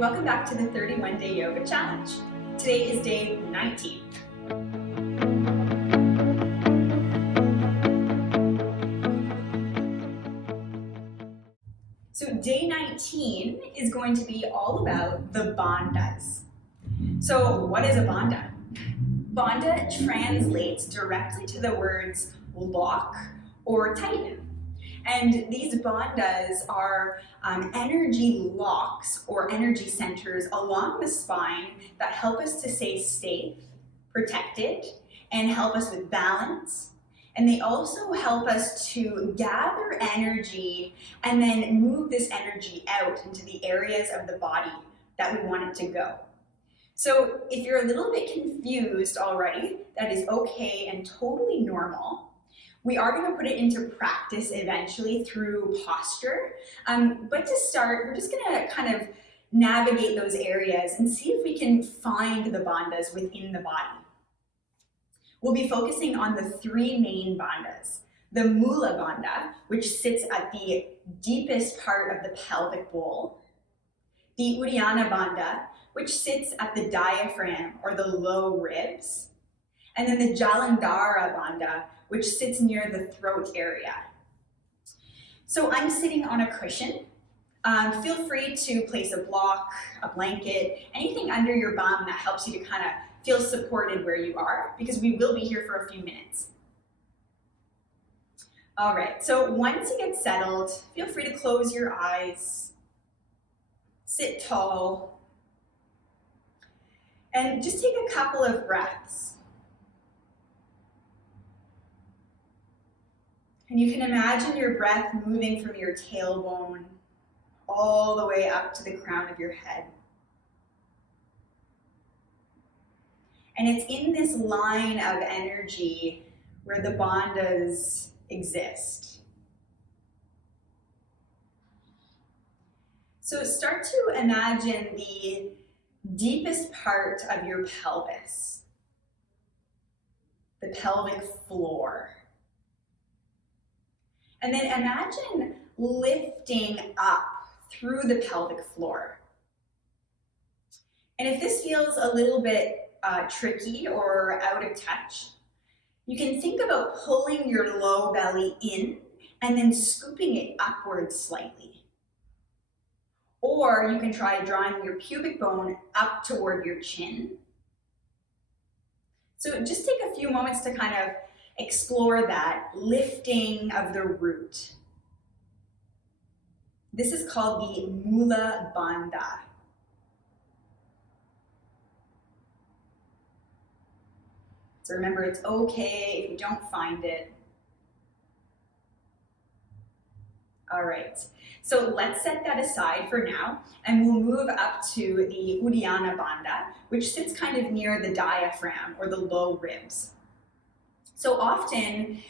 Welcome back to the 31 Day Yoga Challenge. Today is day 19. So day 19 is going to be all about the bandhas. So what is a bandha? Bandha translates directly to the words lock or tighten. And these bandhas are energy locks or energy centers along the spine that help us to stay safe, protected, and help us with balance. And they also help us to gather energy and then move this energy out into the areas of the body that we want it to go. So if you're a little bit confused already, that is okay and totally normal. We are going to put it into practice eventually through posture. But to start, we're just going to kind of navigate those areas and see if we can find the bandhas within the body. We'll be focusing on the three main bandhas. The Mula Bandha, which sits at the deepest part of the pelvic bowl. The Uddiyana Bandha, which sits at the diaphragm or the low ribs. And then the Jalandhara Bandha, which sits near the throat area. So I'm sitting on a cushion. Feel free to place a block, a blanket, anything under your bum that helps you to kind of feel supported where you are, because we will be here for a few minutes. All right, so once you get settled, feel free to close your eyes, sit tall, and just take a couple of breaths. And you can imagine your breath moving from your tailbone all the way up to the crown of your head. And it's in this line of energy where the bandhas exist. So start to imagine the deepest part of your pelvis, the pelvic floor. And then imagine lifting up through the pelvic floor. And if this feels a little bit tricky or out of touch, you can think about pulling your low belly in and then scooping it upwards slightly. Or you can try drawing your pubic bone up toward your chin. So just take a few moments to kind of explore that lifting of the root. This is called the Mula Bandha. So remember, it's okay if you don't find it. All right, so let's set that aside for now, and we'll move up to the Uddiyana Bandha, which sits kind of near the diaphragm or the low ribs. So often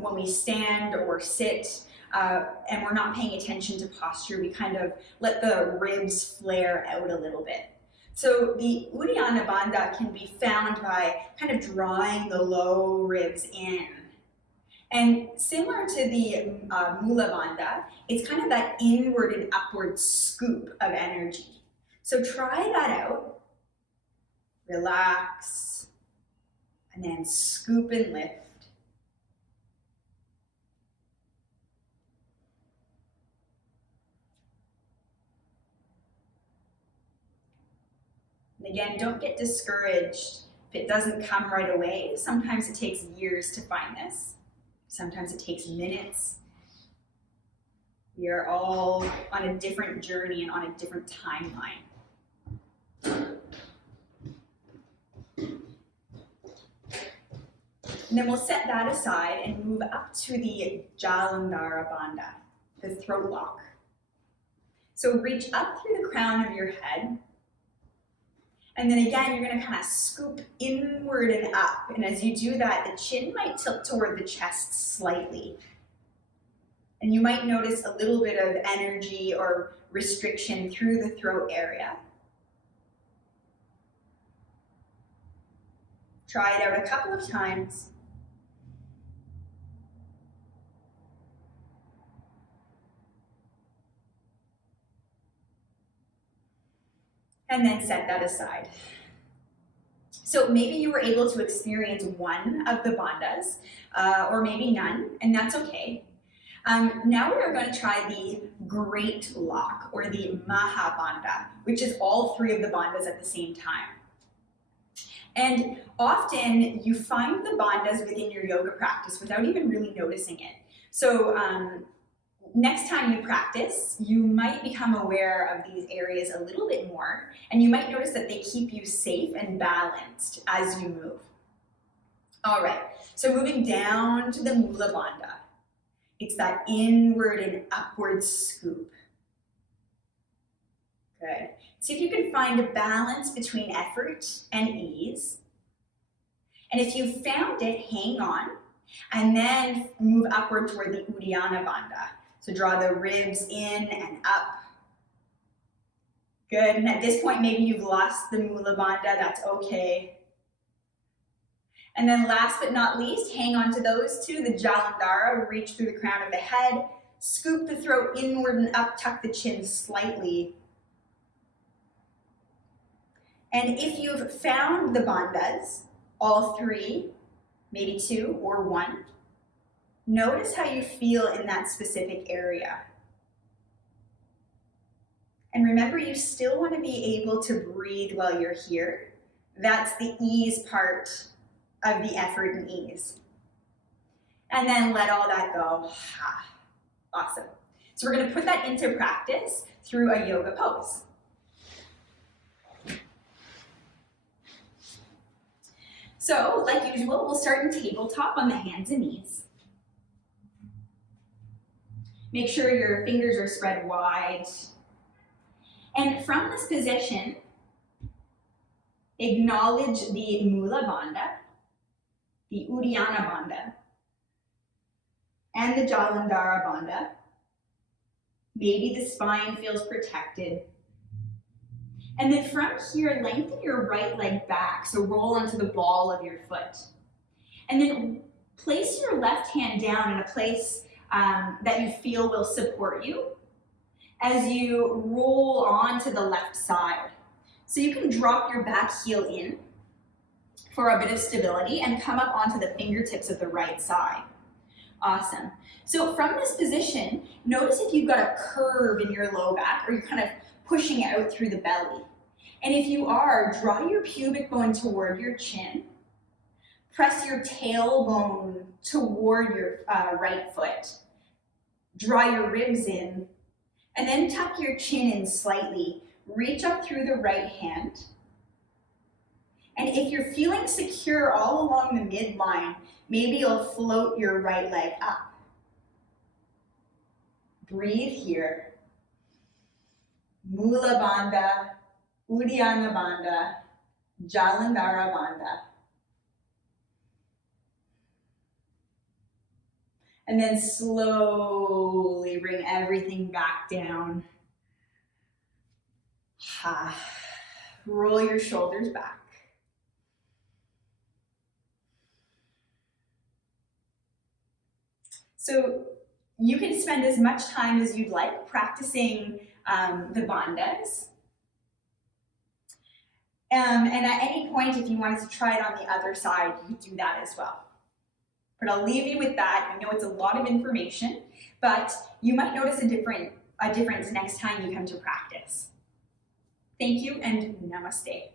when we stand or sit and we're not paying attention to posture, we kind of let the ribs flare out a little bit. So the Uddiyana Bandha can be found by kind of drawing the low ribs in. And similar to the Mula Bandha, it's kind of that inward and upward scoop of energy. So try that out. Relax. And then scoop and lift. And again, don't get discouraged if it doesn't come right away. Sometimes it takes years to find this. Sometimes it takes minutes. We are all on a different journey and on a different timeline. And then we'll set that aside and move up to the Jalandhara Bandha, the throat lock. So reach up through the crown of your head. And then again, you're going to kind of scoop inward and up. And as you do that, the chin might tilt toward the chest slightly. And you might notice a little bit of energy or restriction through the throat area. Try it out a couple of times. And then set that aside. So maybe you were able to experience one of the bandhas, or maybe none, and that's okay. Now we are going to try the great lock, or the Maha Bandha, which is all three of the bandhas at the same time. And often you find the bandhas within your yoga practice without even really noticing it. So next time you practice, you might become aware of these areas a little bit more, and you might notice that they keep you safe and balanced as you move. All right, so moving down to the Mula Bandha. It's that inward and upward scoop. Good. See if you can find a balance between effort and ease. And if you found it, hang on, and then move upward toward the Uddiyana Bandha. So draw the ribs in and up. Good, and at this point, maybe you've lost the Mula Bandha, that's okay. And then last but not least, hang on to those two, the Jalandhara, reach through the crown of the head, scoop the throat inward and up, tuck the chin slightly. And if you've found the bandhas, all three, maybe two or one, notice how you feel in that specific area. And remember, you still want to be able to breathe while you're here. That's the ease part of the effort and ease. And then let all that go. Awesome. So we're going to put that into practice through a yoga pose. So, like usual, we'll start in tabletop on the hands and knees. Make sure your fingers are spread wide. And from this position, acknowledge the Mula Bandha, the Uddiyana Bandha, and the Jalandhara Bandha. Maybe the spine feels protected. And then from here, lengthen your right leg back, so roll onto the ball of your foot. And then place your left hand down in a place that you feel will support you as you roll onto the left side. So you can drop your back heel in for a bit of stability and come up onto the fingertips of the right side. Awesome. So from this position, notice if you've got a curve in your low back or you're kind of pushing out through the belly. And if you are, draw your pubic bone toward your chin. Press your tailbone toward your right foot. Draw your ribs in. And then tuck your chin in slightly. Reach up through the right hand. And if you're feeling secure all along the midline, maybe you'll float your right leg up. Breathe here. Mula Bandha, Uddiyana Bandha, Jalandhara Bandha. And then slowly bring everything back down. Roll your shoulders back. So you can spend as much time as you'd like practicing the bandhas. And at any point, if you wanted to try it on the other side, you could do that as well. But I'll leave you with that. I know it's a lot of information, but you might notice a difference next time you come to practice. Thank you and namaste.